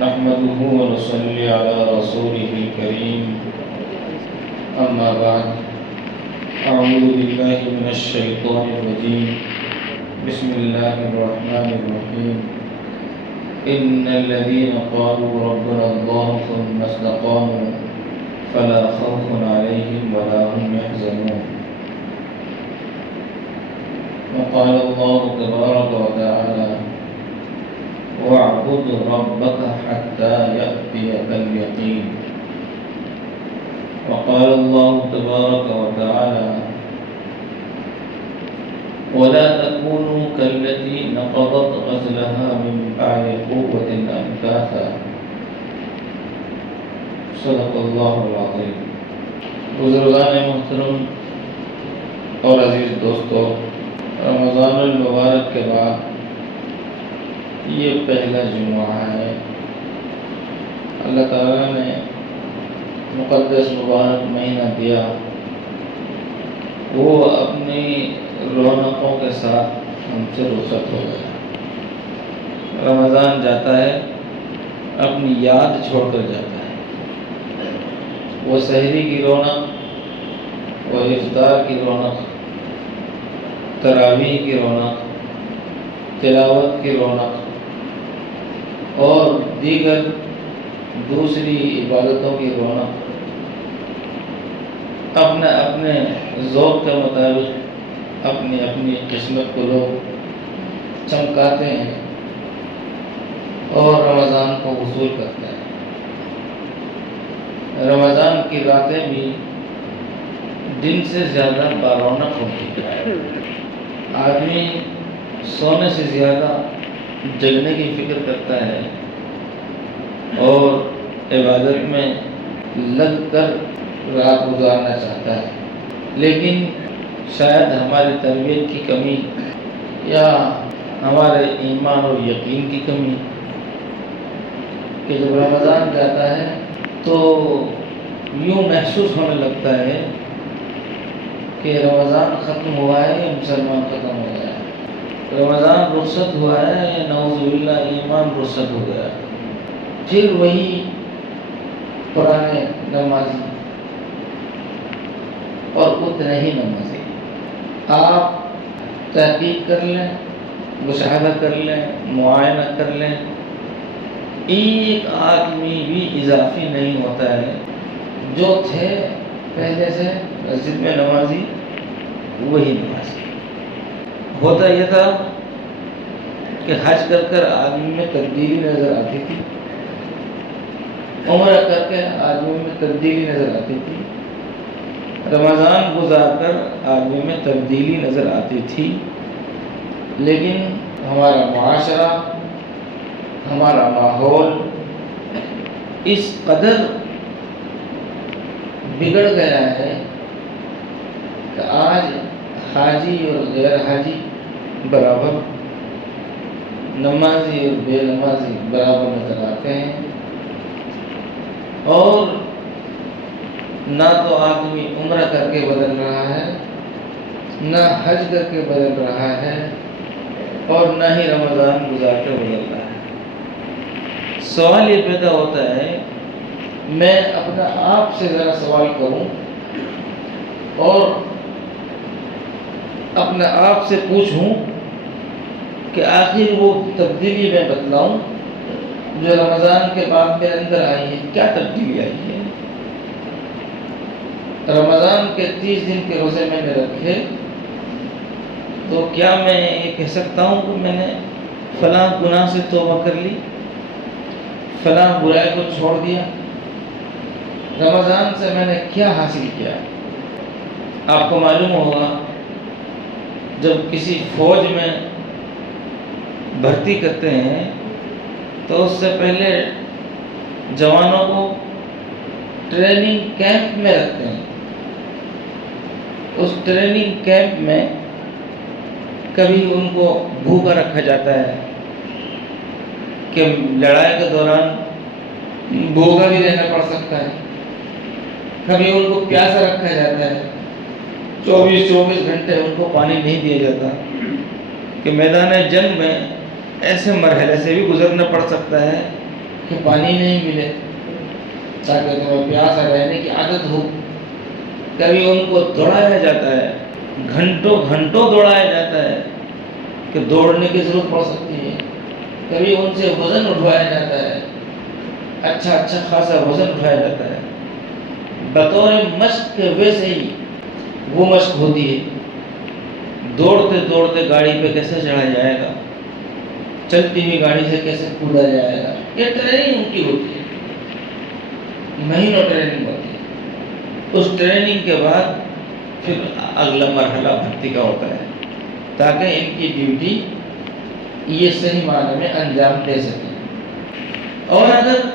نحمده ونصلي على رسوله الكريم أما بعد أعوذ بالله من الشيطان الرجيم بسم الله الرحمن الرحيم إن الذين قالوا ربنا الله ثم استقاموا فلا خوف عليهم ولا هم يحزنون وقال الله تبارك وتعالى واعبد ربك حتى يأتيك اليقين وقال الله تبارك وتعالى ولا تكونوا كالتي نقضت غزلها من بعد قوة أنكاثا صدق اللہ العظیم۔ بزرگان محترم اور عزیز دوستو، رمضان المبارک کے بعد یہ پہلا جمعہ ہے۔ اللہ تعالیٰ نے مقدس مبارک مہینہ دیا، وہ اپنی رونقوں کے ساتھ ہم سے رخصت ہو گیا۔ رمضان جاتا ہے، اپنی یاد چھوڑ کر جاتا ہے۔ وہ سحری کی رونق، وہ افطار کی رونق، تراویح کی رونق، تلاوت کی رونق اور دیگر دوسری عبادتوں کی رونق اپنے اپنے ذوق کے مطابق اپنی اپنی قسمت کو لوگ چمکاتے ہیں اور رمضان کو وصول کرتے ہیں۔ رمضان کی راتیں بھی دن سے زیادہ بارونق ہوتی ہیں۔ آدمی سونے سے زیادہ جگنے کی فکر کرتا ہے اور عبادت میں لگ کر رات گزارنا چاہتا ہے، لیکن شاید ہماری تربیت کی کمی یا ہمارے ایمان اور یقین کی کمی کہ جب رمضان جاتا ہے تو یوں محسوس ہونے لگتا ہے کہ رمضان ختم ہوا ہے یا مسلمان ختم ہو گیا ہے، رمضان رخصت ہوا ہے یا نعوذ باللہ ایمان رخصت ہو گیا ہے۔ پھر وہی پرانے نمازی اور اتنے ہی نمازی۔ آپ تحقیق کر لیں، مشاہدہ کر لیں، معائنہ کر لیں، ایک آدمی بھی اضافی نہیں ہوتا ہے۔ جو تھے پہلے سے مسجد میں نمازی وہی نمازی۔ ہوتا یہ تھا کہ حج کر کر آدمی میں تبدیلی نظر آتی تھی، عمرہ کر کے آدمی میں تبدیلی نظر آتی تھی، رمضان گزار کر آدمی میں تبدیلی نظر آتی تھی، لیکن ہمارا معاشرہ، ہمارا ماحول اس قدر بگڑ گیا ہے کہ آج حاجی اور غیر حاجی برابر، نمازی اور بے نمازی برابر نظر آتے ہیں، اور نہ تو آدمی عمرہ کر کے بدل رہا ہے، نہ حج کر کے بدل رہا ہے، اور نہ ہی رمضان گزار کے بدل رہا ہے۔ سوال یہ پیدا ہوتا ہے، میں اپنا آپ سے ذرا سوال کروں اور اپنے آپ سے پوچھوں کہ آخر وہ تبدیلی میں بتلاؤں جو رمضان کے بعد میرے اندر آئی ہے، کیا تبدیلی آئی ہے؟ رمضان کے 30 دن کے روزے میں نے رکھے تو کیا میں یہ کہہ سکتا ہوں کہ میں نے فلاں گناہ سے توبہ کر لی، فلاں برائی کو چھوڑ دیا؟ رمضان سے میں نے کیا حاصل کیا؟ آپ کو معلوم ہوگا جب کسی فوج میں بھرتی کرتے ہیں تو اس سے پہلے جوانوں کو ٹریننگ کیمپ میں رکھتے ہیں۔ اس ٹریننگ کیمپ میں کبھی ان کو بھوکا رکھا جاتا ہے کہ لڑائی کے دوران بھوکا بھی رہنا پڑ سکتا ہے، کبھی ان کو پیاسا رکھا جاتا ہے، 24 گھنٹے ان کو پانی نہیں دیا جاتا کہ میدان جنگ میں ایسے مرحلے سے بھی گزرنا پڑ سکتا ہے کہ پانی نہیں ملے، تاکہ تمہیں پیاسا رہنے کی عادت ہو۔ کبھی ان کو دوڑایا جاتا ہے، گھنٹوں گھنٹوں دوڑایا جاتا ہے کہ دوڑنے کی ضرورت پڑ سکتی ہے۔ کبھی ان سے وزن اٹھوایا جاتا ہے، اچھا خاصا وزن اٹھایا جاتا ہے، بطور مشق کے ویسے ہی وہ مشق ہوتی ہے۔ دوڑتے دوڑتے گاڑی پہ کیسے چڑھا جائے گا، چلتی ہوئی گاڑی سے کیسے کودا جائے گا، یہ ٹریننگ ان کی ہوتی ہے، مہینوں ٹریننگ ہوتی ہے۔ اس ٹریننگ کے بعد پھر اگلا مرحلہ بھرتی کا ہوتا ہے، تاکہ ان کی ڈیوٹی یہ صحیح معنی میں انجام دے سکیں۔ اور اگر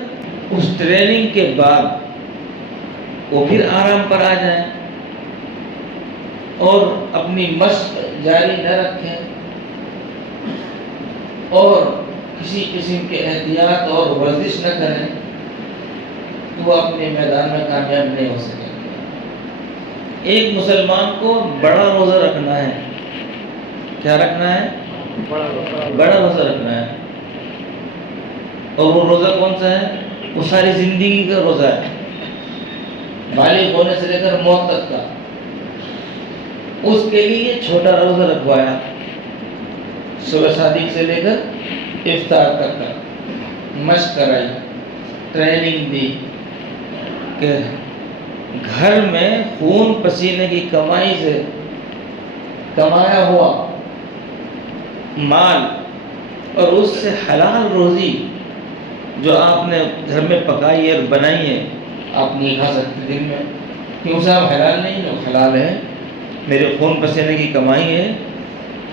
اس ٹریننگ کے بعد وہ پھر آرام پر آ جائیں اور اپنی مشق جاری نہ رکھیں اور کسی قسم کے احتیاط اور ورزش نہ کریں، تو وہ اپنے میدان میں کامیاب نہیں ہو سکے۔ ایک مسلمان کو بڑا روزہ رکھنا ہے، کیا رکھنا ہے؟ بڑا روزہ رکھنا ہے۔ اور وہ روزہ کون سا ہے؟ وہ ساری زندگی کا روزہ ہے، بالغ ہونے سے لے کر موت تک کا۔ اس کے لیے چھوٹا روزہ رکھوایا، صبح صادق سے لے کر افطار تک کا، مشق کرائی، ٹریننگ دی کہ گھر میں خون پسینے کی کمائی سے کمایا ہوا مال اور اس سے حلال روزی جو آپ نے گھر میں پکائی اور بنائی ہے، آپ نہیں کھا سکتے دن میں، کیوں صاحب حلال نہیں ہے؟ حلال ہے، میرے خون پسینے کی کمائی ہے،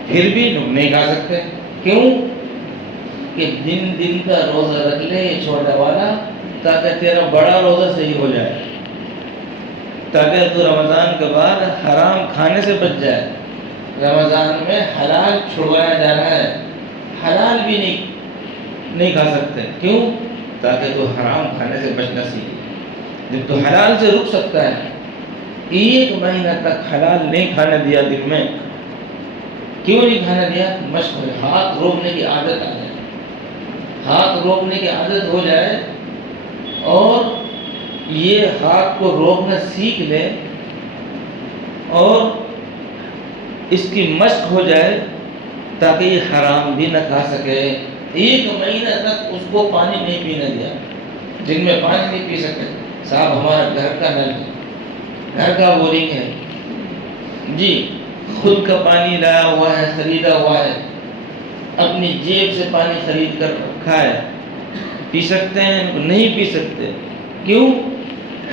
پھر بھی نہیں کھا سکتے۔ کیوں؟ کہ دن دن کا روزہ رکھ لے یہ چھوٹا والا، تاکہ تیرا بڑا روزہ صحیح ہو جائے، تاکہ تو رمضان کے بعد حرام کھانے سے بچ جائے۔ رمضان میں حلال چھڑوایا جا رہا ہے، حلال بھی نہیں کھا سکتے، کیوں؟ تاکہ تو حرام کھانے سے بچنا سیکھے۔ جب تو حلال سے رک سکتا ہے، ایک مہینہ تک حلال نہیں کھانے دیا دن میں، کیوں نہیں کھانے دیا؟ مشق ہو، ہاتھ روکنے کی عادت آ جائے، ہاتھ روکنے کی عادت ہو جائے اور یہ ہاتھ کو روکنا سیکھ لے اور اس کی مشق ہو جائے، تاکہ یہ حرام بھی نہ کھا سکے۔ ایک مہینہ تک اس کو پانی نہیں پینے دیا، دن میں پانی نہیں پی سکتے۔ صاحب ہمارا گھر کا نل ہے، گھر کا بورنگ ہے جی، خود کا پانی لایا ہوا ہے، خریدا ہوا ہے، اپنی جیب سے پانی خرید کر رکھا ہے، پی سکتے ہیں؟ نہیں پی سکتے، کیوں؟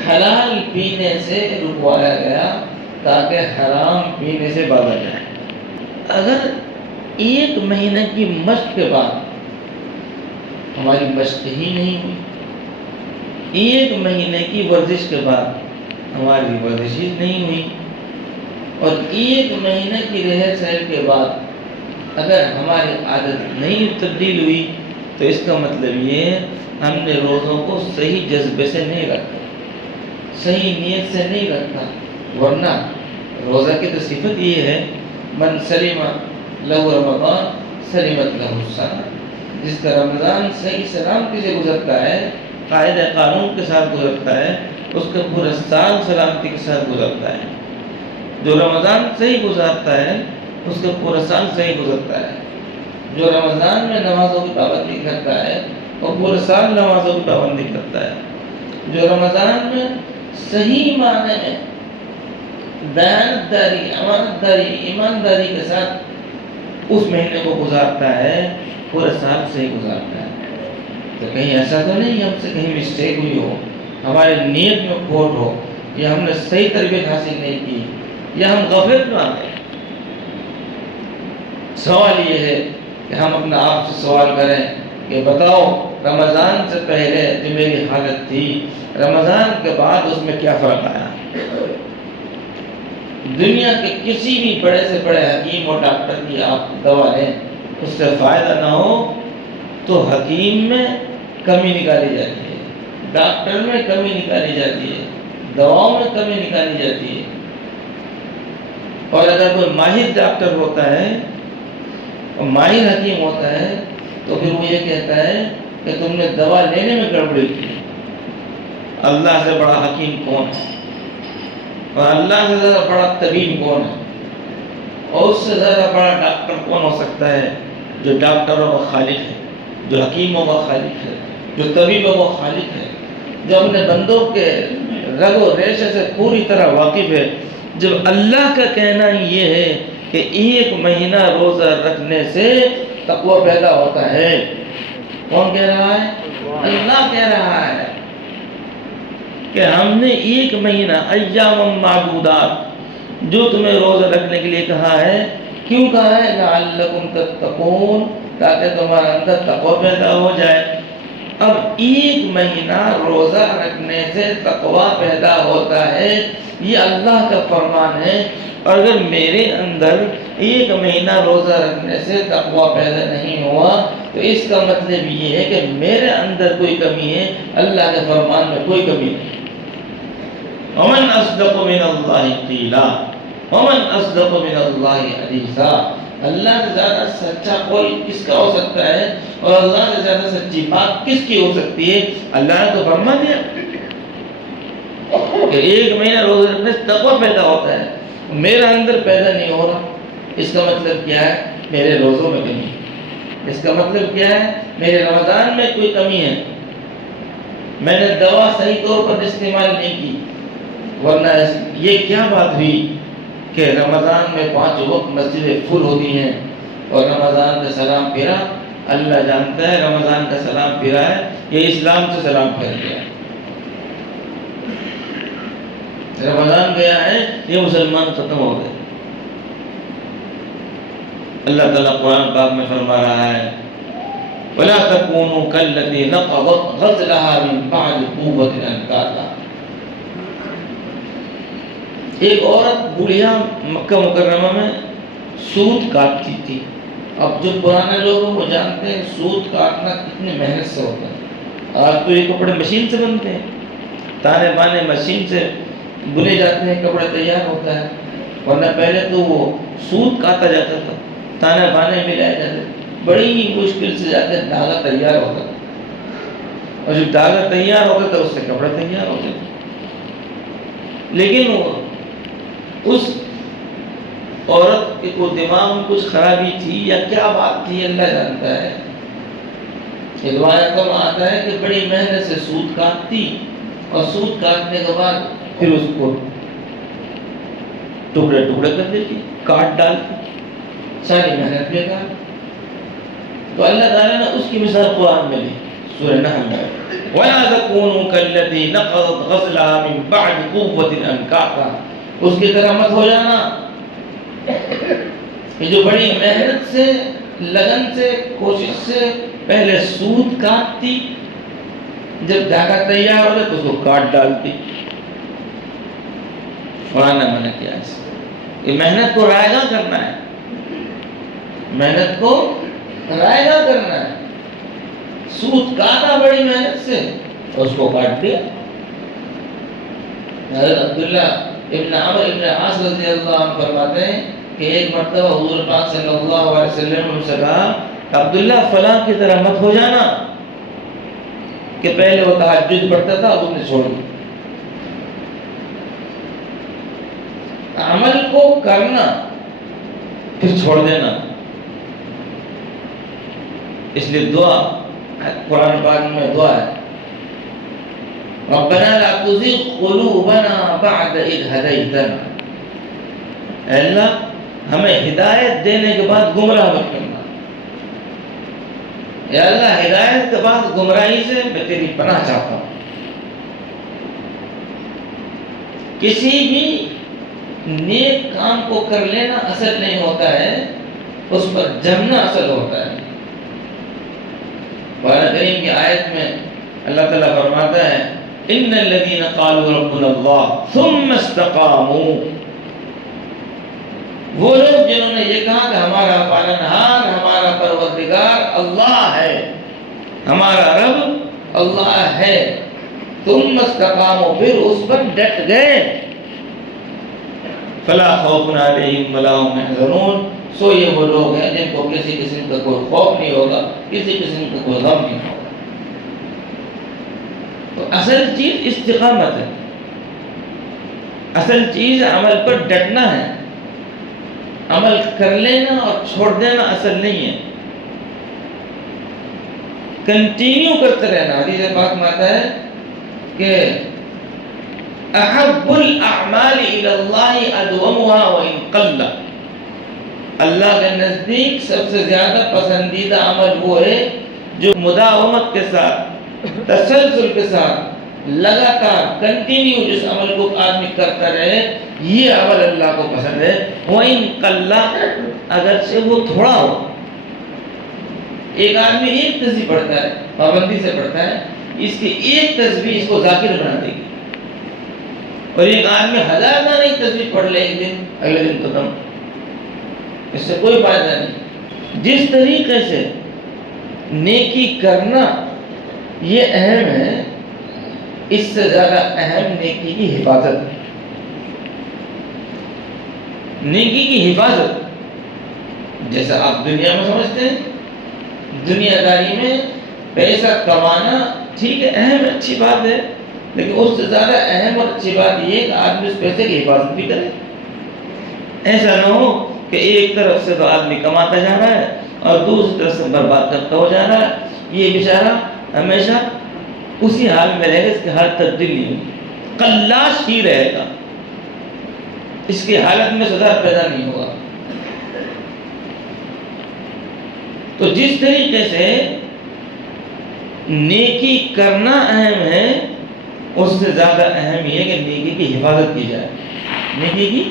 حلال پینے سے رکوایا گیا تاکہ حرام پینے سے باز آ جائے۔ اگر ایک مہینہ کی مشق کے بعد ہماری مشق ہی نہیں ہوئی، ایک مہینے کی ورزش کے بعد ہماری ورزش ہی نہیں ہوئی، اور ایک مہینے کی رہن سہن کے بعد اگر ہماری عادت نہیں تبدیل ہوئی، تو اس کا مطلب یہ ہم نے روزوں کو صحیح جذبے سے نہیں رکھا، صحیح نیت سے نہیں رکھا۔ ورنہ روزہ کی تو صفت یہ ہے، من سلم لہ رمضان سلمت لہ السنہ، جس کا رمضان صحیح سلامتی سے گزرتا ہے، قاعدہ قانون کے ساتھ گزرتا ہے، اس کا پورا سال سلامتی کے ساتھ گزرتا ہے۔ جو رمضان صحیح گزارتا ہے اس کا پورا سال صحیح گزرتا ہے۔ جو رمضان میں نمازوں کی پابندی کرتا ہے وہ پورا سال نمازوں کی پابندی کرتا ہے۔ جو رمضان میں صحیح معنی میں دیانتداری، امانتداری، ایمانداری کے ساتھ اس مہینے کو گزارتا ہے، پورا سال صحیح گزارتا ہے۔ تو کہیں ایسا تو نہیں ہم سے کہیں مسٹیک ہوئی ہو، ہمارے نیت میں کھوٹ ہو، یا ہم نے صحیح تربیت حاصل نہیں کی، یا ہم غفلت میں آ گئے۔ سوال یہ ہے کہ ہم اپنا آپ سے سوال کریں کہ بتاؤ رمضان سے پہلے جو میری حالت تھی، رمضان کے بعد اس میں کیا فرق آیا؟ دنیا کے کسی بھی بڑے سے بڑے حکیم اور ڈاکٹر کی آپ دوا لیں، اس سے فائدہ نہ ہو تو حکیم میں کمی نکالی جاتی ہے، ڈاکٹر میں کمی نکالی جاتی ہے، دواؤں میں کمی نکالی جاتی ہے۔ اور اگر کوئی ماہر ڈاکٹر ہوتا ہے اور ماہر حکیم ہوتا ہے تو پھر وہ یہ کہتا ہے کہ کہ تم نے دوا لینے میں گڑبڑی کی، اللہ سے بڑا حکیم کون ہے، اور اللہ سے زیادہ بڑا طبیب کون ہے، اور اس سے زیادہ بڑا ڈاکٹر کون ہو سکتا ہے؟ جو ڈاکٹروں کا خالق ہے، جو حکیموں کا خالق ہے، جو طبیبوں کا خالق ہے، جو اپنے بندوں کے رگ و ریشے سے پوری طرح واقف ہے۔ جب اللہ کا کہنا یہ ہے کہ 1 مہینہ روزہ رکھنے سے تقوی پیدا ہوتا ہے، کون کہہ رہا ہے؟ اللہ کہہ رہا ہے کہ ہم نے 1 مہینہ ایام معدودات جو تمہیں روزہ رکھنے کے لیے کہا ہے، کیوں کہا ہے؟ لعلکم تتقون، تاکہ تمہارے اندر تقوی پیدا ہو جائے۔ اب 1 مہینہ روزہ رکھنے سے تقوی پیدا ہوتا ہے، یہ اللہ کا فرمان ہے۔ اور اگر میرے اندر 1 مہینہ روزہ رکھنے سے تقوی پیدا نہیں ہوا تو اس کا مطلب یہ ہے کہ میرے اندر کوئی کمی ہے، اللہ کے فرمان میں کوئی کمی نہیں۔ ومن اصدق من اللہ قیلا ومن اصدق من اللہ حدیثا، اللہ سے زیادہ سچا کوئی کس کا ہو سکتا ہے، اور اللہ سے زیادہ سچی بات کس کی ہو سکتی ہے؟ اللہ نے تو فرما دیا کہ 1 مہینہ روزہ رکھنے سے تقوی پیدا ہوتا ہے، میرا اندر پیدا نہیں ہو رہا، اس کا مطلب کیا ہے؟ میرے روزوں میں کمی ہے۔ اس کا مطلب کیا ہے؟ میرے رمضان میں کوئی کمی ہے، میں نے دوا صحیح طور پر استعمال نہیں کی۔ ورنہ یہ کیا بات ہوئی کہ رمضان میں 5 وقت مسجدیں فل ہوتی ہیں اور رمضان کا سلام پھیرا؟ اللہ جانتا ہے رمضان کا سلام پھیرا ہے یہ اسلام سے سلام پھیر گیا ہے۔ رمضان گیا ہے یہ مسلمان ختم ہو گئے۔ اللہ تعالیٰ قرآن پاک میں فرما رہا ہے وَلَا تَكُونُوا كَالَّتِي نَقَضَتْ غَزْلَهَا مِن بَعْدِ قُوَّةٍ أَنْكَاثًا۔ ایک عورت بوڑھیا مکہ مکرمہ میں سوت کاٹتی تھی۔ اب جو پرانے لوگ ہیں وہ جانتے ہیں سوت کاٹنا کتنی محنت سے ہوتا ہے۔ آج تو یہ کپڑے مشین سے بنتے ہیں، تانے بانے مشین سے بنے جاتے ہیں، کپڑے تیار ہوتا ہے، ورنہ پہلے تو وہ سوت کاٹا جاتا تھا، تانے بانے ملائے جاتے، بڑی مشکل سے جاتے دھاگا تیار ہوتا تھا، اور جب دھاگا تیار ہوتا تھا اس سے کپڑے تیار ہوتے تھے۔ لیکن اس عورت کے کو دماغ میں کچھ خرابی تھی یا کیا بات تھی اللہ جانتا ہے۔ روایت میں آتا ہے کہ بڑی محنت سے سوت کاٹتی اور سوت کاٹنے کے بعد پھر اس کو ٹکڑے ٹکڑے کر دیتی، کاٹ ڈالتی، ساری محنت بیکار۔ تو اللہ تعالیٰ نے اس کی مثال قرآن میں دی، سورہ نحل میں وَلَا تَكُونُوا كَالَّتِي نَقَضَتْ غَزْلَهَا مِن بَعْدِ قُوَّةٍ أَنْكَاثًا، اس کی طرح مت ہو جانا کہ جو بڑی محنت سے، لگن سے، کوشش سے پہلے سوت کاٹتی، جب دھاگا تیار ہو جائے تو اس کو کاٹ ڈالتی۔ قرآن نے منع کیا ہے کہ محنت کو رائے گاں کرنا ہے، محنت کو رائے گاں کرنا ہے۔ سوت کاٹا بڑی محنت سے اور اس کو کاٹ دیا۔ حضرت عبداللہ ابن عمر ابن عاص رضی اللہ عنہ فرماتے ہیں کہ ایک مرتبہ حضور پاک صلی اللہ علیہ وسلم نے سے کہا عبداللہ فلاں کی طرح مت ہو جانا کہ پہلے وہ تہجد پڑھتا تھا اب اس نے چھوڑ دیا۔ عمل کو کرنا پھر چھوڑ دینا، اس لیے دعا قرآن پاک میں دعا ہے ربنا لا تزغ قلوبنا بعد اذ هديتنا، اے اللہ ہمیں ہدایت دینے کے بعد گمراہ مت کرنا۔ اے اللہ ہدایت کے بعد گمراہی سے میں تیری پناہ چاہتا ہوں۔ کسی بھی نیک کام کو کر لینا اصل نہیں ہوتا ہے، اس پر جمنا اصل ہوتا ہے۔ قرآن کریم کی آیت میں اللہ تعالیٰ فرماتا ہے ان الذين قالوا ربنا الله ثم استقاموا، وہ لوگ جنہوں نے یہ کہا کہ ہمارا پالنہار، ہمارا پروردگار اللہ ہے، ہمارا رب اللہ ہے، ثم استقاموا، پھر اس پر ڈٹ گئے، فلا خوف علیہم ولا هم يحزنون، سو یہ وہ لوگ ہیں جن کو کسی قسم کا کوئی خوف نہیں ہوگا، کسی قسم کا کوئی غم نہیں ہوگا۔ تو اصل چیز استقامت ہے، اصل چیز عمل پر ڈٹنا ہے، عمل کر لینا اور چھوڑ دینا اصل نہیں ہے، کنٹینیو کرتے رہنا۔ حدیث پاک میں آتا ہے کہ احب الاعمال الی اللہ ادومها وان قل، اللہ کے نزدیک سب سے زیادہ پسندیدہ عمل وہ ہے جو مداومت کے ساتھ، تسلسل کے ساتھ، لگاتار کنٹینیو جس عمل کو آدمی کرتا رہے، یہ عمل اللہ کو پسند ہے۔ وَإِن قَلَّ، اگرچہ وہ تھوڑا ہو۔ ایک آدمی ایک تسبیح پڑھتا ہے، پابندی سے پڑھتا ہے، اس کی ایک تسبیح اس کو ذاکر بنا دے گی، اور ایک آدمی 1000 دانہ تسبیح پڑھ لے ایک دن، اگلے دن ختم، اس سے کوئی فائدہ نہیں۔ جس طریقے سے نیکی کرنا یہ اہم ہے، اس سے زیادہ اہم نیکی کی حفاظت ہے۔ نیکی کی حفاظت جیسا آپ دنیا میں سمجھتے ہیں، دنیا داری میں پیسہ کمانا ٹھیک ہے، اہم ہے، اچھی بات ہے، لیکن اس سے زیادہ اہم اور اچھی بات یہ ہے کہ آدمی اس پیسے کی حفاظت بھی کرے۔ ایسا نہ ہو کہ ایک طرف سے تو آدمی کماتا جا رہا ہے اور دوسری طرف سے برباد کرتا ہو جا رہا ہے، یہ بیچارہ ہمیشہ اسی حال میں رہے گا، اس کی حالت تبدیل نہیں ہوگی، قلاش ہی رہے گا، اس کی حالت میں سدھار پیدا نہیں ہوگا۔ تو جس طریقے سے نیکی کرنا اہم ہے، اس سے زیادہ اہم یہ ہے کہ نیکی کی حفاظت کی جائے، نیکی کی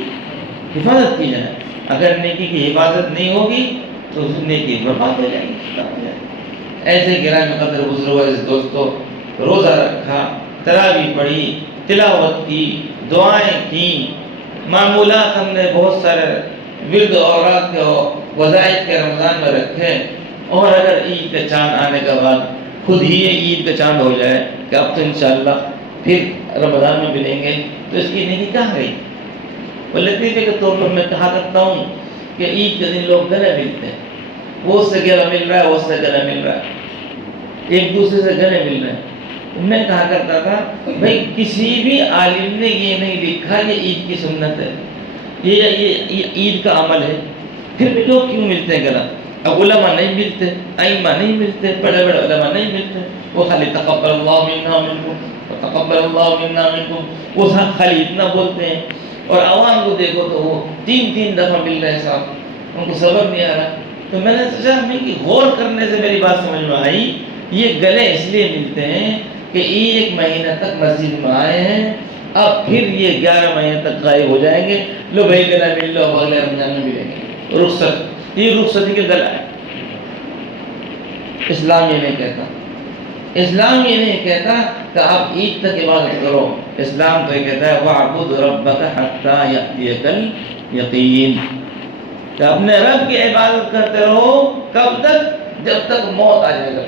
حفاظت کی جائے۔ اگر نیکی کی حفاظت نہیں ہوگی تو اس نیکی برباد ہو جائے گی۔ ایسے گرامی قدر بزرگوں عزیز دوستو، روزہ رکھا، تراویح پڑھی، تلاوت کی، دعائیں کی، معمولات ہم نے بہت سارے ورد اور رات کے وظائف کے رمضان میں رکھے، اور اگر عید کا چاند آنے کے بعد خود ہی عید کا چاند ہو جائے کہ اب تو انشاءاللہ پھر رمضان میں ملیں گے، تو اس کی نیکی کہاں گئی؟ وہ لطیفے کے طور پر میں کہا کرتا ہوں کہ عید کے دن لوگ گلے ملتے ہیں، وہ اس سے گلا مل رہا ہے، وہ اس سے گلا مل رہا ہے، ایک دوسرے سے گلے مل رہے ہیں۔ میں کہا کرتا تھا بھائی کسی بھی عالم نے یہ نہیں لکھا یہ عید کی سنت ہے، یہ عید کا عمل ہے، پھر بھی لوگ کیوں ملتے ہیں گلا؟ اب علماء نہیں ملتے، ائمہ نہیں ملتے، بڑے بڑے علماء نہیں ملتے، وہ خالی تقبل اللہ منا منکم تقبل اللہ منا منکم، وہ خالی اتنا بولتے ہیں، اور عوام کو دیکھو تو وہ 3 دفعہ مل رہے ہیں صاحب، ان کو صبر نہیں آ رہا۔ تو میں نے سوچا کہ غور کرنے سے میری بات سمجھ میں آئی، یہ گلے اس لیے ملتے ہیں کہ 1 مہینہ تک مسجد میں آئے ہیں، اب پھر یہ 11 مہینے تک غائب ہو جائیں گے، لو بھائی گلا مل لو، اب اگلے رمضان میں ملیں گے، رخصت، یہ رخصتی کا گلا ہے۔ اسلام یہ نہیں کہتا، اسلام یہ نہیں کہتا کہ آپ عید تک عبادت کرو، اسلام تو یہ کہتا ہے وَاعْبُدْ رَبَّكَ حَتَّى يَأْتِيَكَ الْيَقِينُ، کہ اپنے رب کی عبادت کرتے رہو، کب تک؟ جب تک موت آ جائے گا،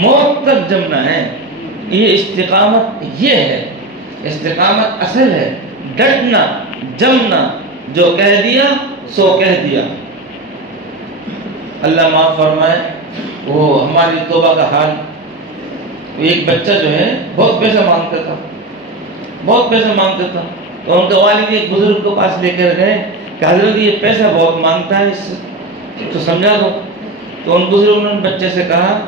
موت تک جمنا ہے۔ یہ استقامت یہ ہے، استقامت اصل ہے، ڈٹنا، جمنا، جو کہہ دیا سو کہہ دیا۔ اللہ معاف فرمائے، وہ ہماری توبہ کا حال، ایک بچہ جو ہے بہت پیسہ مانگتا تھا، بہت پیسہ مانگتا تھا، تو ان کے والد ایک بزرگ کے پاس لے کر گئے کہ حضرت یہ پیسہ بہت مانگتا ہے، اس تو سمجھا دو۔ تو ان بزرگوں نے بچے سے کہا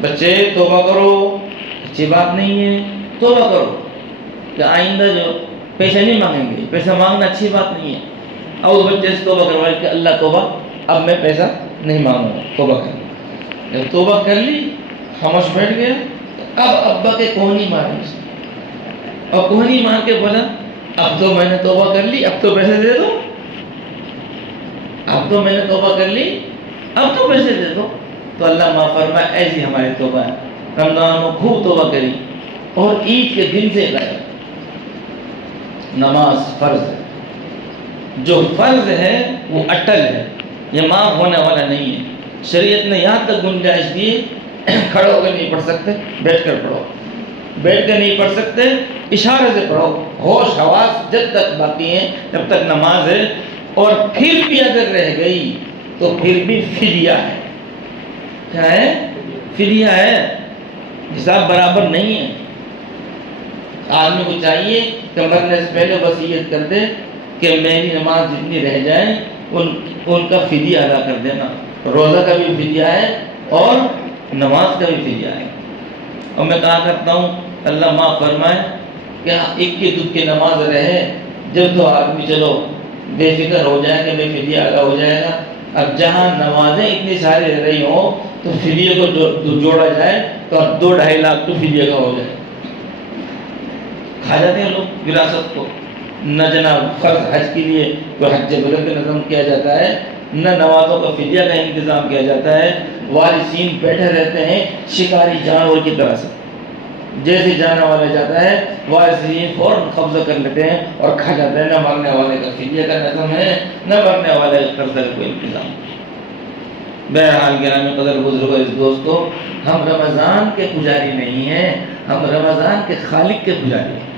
بچے توبہ کرو، اچھی بات نہیں ہے، توبہ کرو کہ آئندہ جو پیسہ نہیں مانگیں گے، پیسہ مانگنا اچھی بات نہیں ہے۔ اور اس بچے سے توبہ کروائے کہ اللہ توبہ، اب میں پیسہ نہیں مانگوں گا، توبہ کر لی۔ جب توبہ کر لی، خاموش بیٹھ گیا، اب ابا کے کوہنی ماری اس نے، اور کوہنی مار کے بولا اب تو میں نے توبہ کر لی، اب تو پیسے دے دو، اب تو میں نے توبہ کر لی، اب تو پیسے دے دو۔ تو اللہ معاف فرمائے ایسی ہماری توبہ ہے، رمضان میں خوب توبہ کری، اور عید کے دن سے لگا۔ نماز فرض ہے، جو فرض ہے وہ اٹل ہے، یہ معاف ہونے والا نہیں ہے۔ شریعت نے یہاں تک گنجائش دی، کھڑے ہو کر نہیں پڑھ سکتے، بیٹھ کر پڑھو، بیٹھ کر نہیں پڑھ سکتے اشارے سے پڑھو، ہوش حواس جب تک باقی ہیں جب تک نماز ہے، اور پھر بھی اگر رہ گئی تو پھر بھی فدیہ ہے۔ کیا ہے؟ فدیہ ہے، حساب برابر نہیں ہے۔ آدمی کو چاہیے کہ مرنے سے پہلے وصیت کر دے کہ میری نماز جتنی رہ جائیں ان کا فدیہ ادا کر دینا. روزہ کا بھی فدیہ ہے اور نماز کا بھی فدیہ ہے. اور میں کہا کرتا ہوں اللہ معاف فرمائے کہ اکی دکھ کی نماز رہے جب تو آدمی چلو بے فکر ہو جائے کہ بے فدیہ ادا ہو جائے گا. اب جہاں نمازیں اتنی ساری رہ رہی ہوں تو فدیے کو جوڑا جائے تو 2-2.5 لاکھ تو فدیے کا ہو جائے. کھا جاتے ہیں لوگ وراثت کو. نہ جناب فرض حج کے لیے کوئی حج بلد کا نظم کیا جاتا ہے، نہ نمازوں کا فدیہ کا انتظام کیا جاتا ہے. وارثین بیٹھے رہتے ہیں شکاری جانور کی طرح سے، جیسے جانے والا جاتا ہے وارثین فوراً قبضہ کر لیتے ہیں اور کھا جاتے ہیں. نہ مرنے والے کا فدیہ کا نظم ہے، نہ مرنے والے کا قرضہ کا کوئی انتظام. بہرحال گرامی قدر بزرگوں اس دوستو، ہم رمضان کے پجاری نہیں ہیں، ہم رمضان کے خالق کے پجاری ہیں.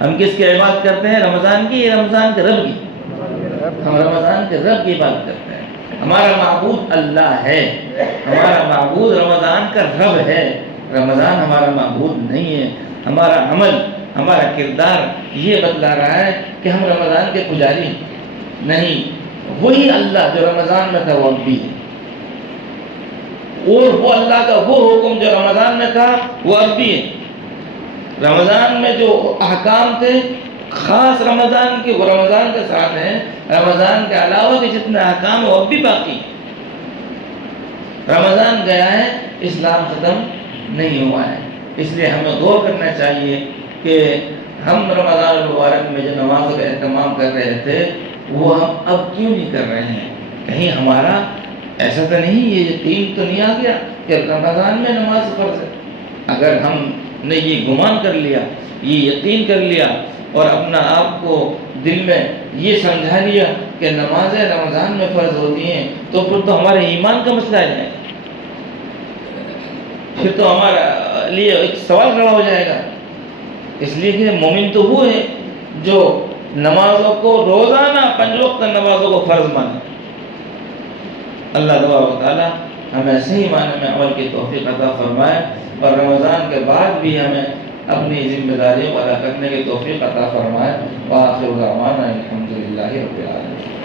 ہم کس کی عبادت کرتے ہیں؟ رمضان کی، رمضان کے رب کی. ہم رمضان کے رب کی عبادت کرتے ہیں. ہمارا معبود اللہ ہے، ہمارا معبود رمضان کا رب ہے. رمضان ہمارا معبود نہیں ہے. ہمارا عمل، ہمارا کردار یہ بتلا رہا ہے کہ ہم رمضان کے پجاری نہیں. وہی اللہ جو رمضان میں تھا وہ اب بھی ہے، اور وہ اللہ کا وہ حکم جو رمضان میں تھا وہ اب بھی ہے. رمضان میں جو احکام تھے خاص رمضان کے، وہ رمضان کے ساتھ ہیں. رمضان کے علاوہ کے جتنے احکام ہیں وہ اب بھی باقی ہیں. رمضان گیا ہے، اسلام ختم نہیں ہوا ہے. اس لیے ہمیں غور کرنا چاہیے کہ ہم رمضان المبارک میں جو نماز کا اہتمام کر رہے تھے وہ ہم اب کیوں نہیں کر رہے ہیں؟ کہیں ہمارا ایسا تو نہیں یہ یقین تو نہیں آ گیا کہ رمضان میں نماز فرض ہے؟ اگر ہم نے یہ گمان کر لیا، یہ یقین کر لیا اور اپنا آپ کو دل میں یہ سمجھا لیا کہ نمازیں رمضان میں فرض ہوتی ہیں، تو پھر تو ہمارے ایمان کا مسئلہ آ جائے گا. پھر تو ہمارا لیے ایک سوال کھڑا ہو جائے گا. اس لیے کہ مومن تو وہ ہے جو نمازوں کو روزانہ 5 وقت نمازوں کو فرض مانے. اللہ تبارک و تعالی ہمیں صحیح معنی میں عمل کی توفیق عطا فرمائے اور رمضان کے بعد بھی ہمیں اپنی ذمہ داریوں کو ادا کرنے کی توفیق عطا فرمائے. وآخر دعوانا الحمدللہ رب العالمین.